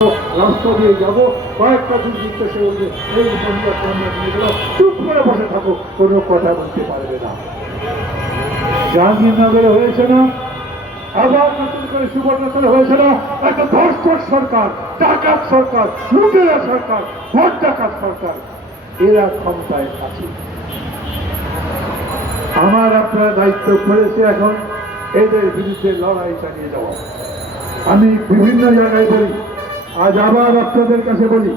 রাস্তা দিয়ে যাব, কয়েকটা সে বলবে, এই গেলো চুপ করে বসে থাকো কোনো কথা বলতে পারবে না। হয়েছে না? আবার নতুন করে হয়েছে না? একটা ধর্ষক সরকার, ডাকাত সরকার, লুটেরা সরকার ভোট ডাকাত সরকার, এরা ক্ষমতায় আছে। আমার আপনার দায়িত্ব পড়েছে এখন এদের বিরুদ্ধে লড়াই চালিয়ে যাওয়া। আমি বিভিন্ন জায়গায় বলি আজ আবার আপনাদের কাছে বলি,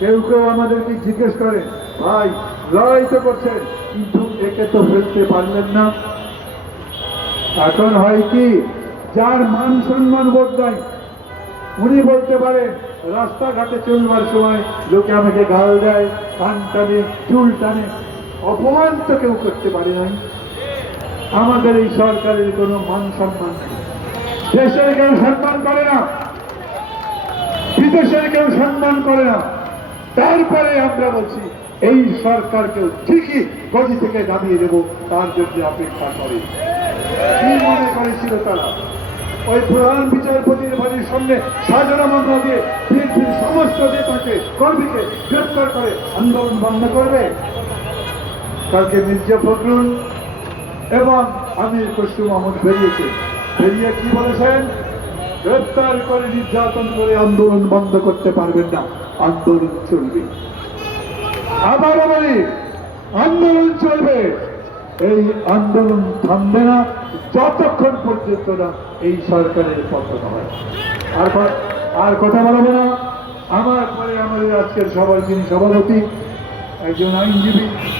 কেউ কেউ আমাদেরকে জিজ্ঞেস করে ভাই, লড়াই তো করছেন, কিন্তু একে তো ফেলতে পারলেন না। এখন হয় কি, যার মান সম্মান বোধ নাই, উনি বলতে পারেন, রাস্তাঘাটে চলবার সময় লোকে আমাকে গাল দেয়, কান টানে, চুল টানে। অপমান তো কেউ করতে পারে নাই। আমাদের এই সরকারের কোনো মান সম্মান নেই। দেশের কেউ সম্মান করে না। বিদেশের কেউ সম্মান করে না। তারপরে আমরা বলছি, এই সরকারকেও ঠিকই গদি থেকে নামিয়ে দেব, তার জন্য অপেক্ষা করে। কি মনে করেছিল তারা? ওই প্রধান বিচারপতির বাড়ির সামনে সাজানো মামলা দিয়ে বিএনপির সমস্ত নেতাকে, কর্মীকে গ্রেপ্তার করে আন্দোলন বন্ধ করবে? কালকে মির্জা ফখরুল এবং আমির খসরু মাহমুদ বেরিয়েছে। বেরিয়ে কি বলেছেন? গ্রেপ্তার করে নির্যাতন করে আন্দোলন বন্ধ করতে পারবেন না। আন্দোলন চলবে। আবারও বলি আন্দোলন চলবে। এই আন্দোলন থামবে না, যতক্ষণ পর্যন্ত না এই সরকারের পতন হয়। আর আর কথা বলব না। আমার পরে আমাদের আজকের সবার যিনি সভাপতি, একজন আইনজীবী